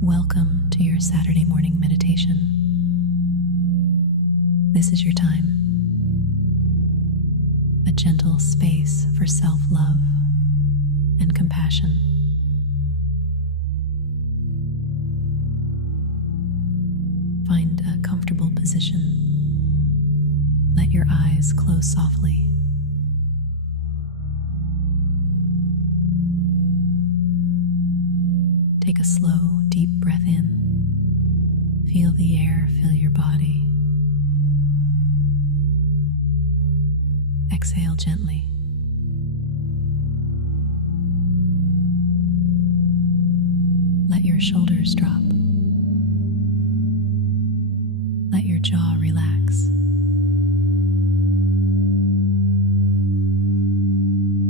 Welcome to your Saturday morning meditation. This is your time, a gentle space for self-love and compassion. Find a comfortable position. Let your eyes close softly. Take a slow, deep breath in. Feel the air fill your body. Exhale gently. Let your shoulders drop. Let your jaw relax.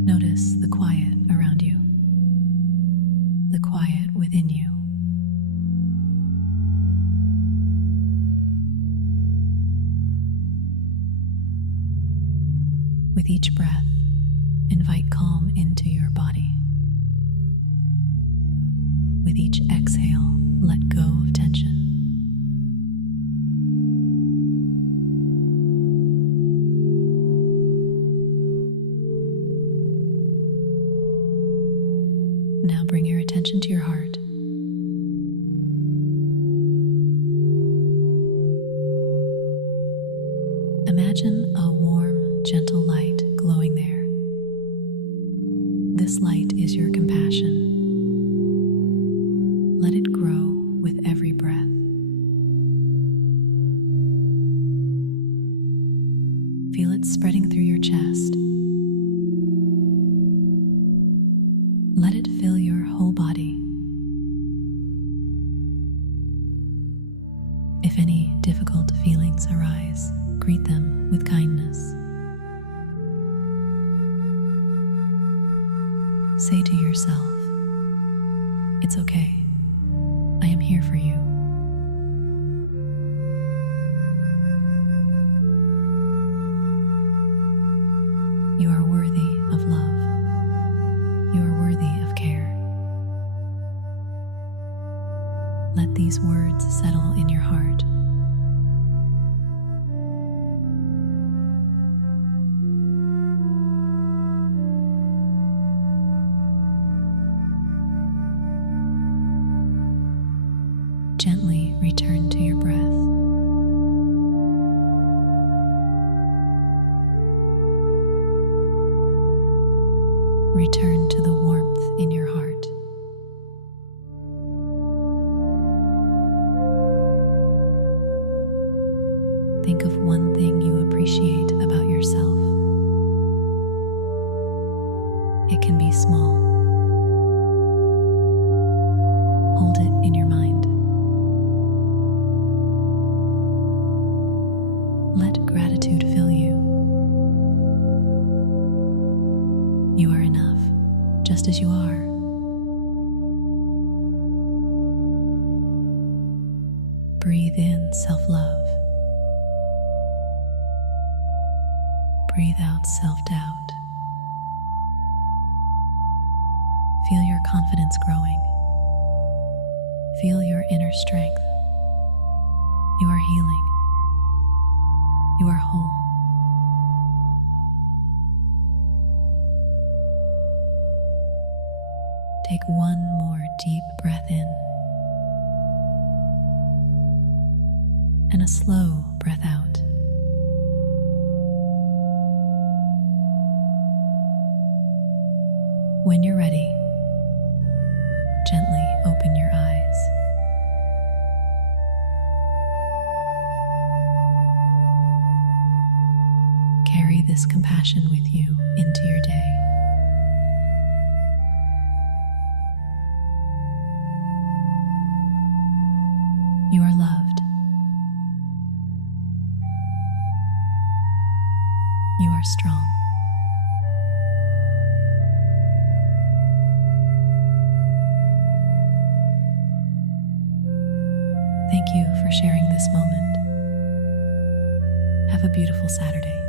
Notice the quiet around you, the quiet within you. With each breath, invite calm into your body. With each exhale, let go of tension. Now bring your attention to your heart. Imagine a warm, gentle light glowing there. This light is your compassion. Let it grow with every breath. Feel it spreading through your chest. Let it fill your whole body. If any difficult feelings arise, greet them with kindness. Say to yourself, "It's okay. I am here for you." You are worthy of love. You are worthy of care. Let these words settle in your heart. Gently return to your breath. Return to the warmth in your heart. Think of one thing you appreciate about yourself. It can be small. Hold it in your mind. Let gratitude fill you. You are enough, just as you are. Breathe in self-love. Breathe out self-doubt. Feel your confidence growing. Feel your inner strength. You are healing. You are whole. Take one more deep breath in and a slow breath out. When you're ready, gently open your eyes. Carry this compassion with you into your day. You are loved. You are strong. Thank you for sharing this moment. Have a beautiful Saturday.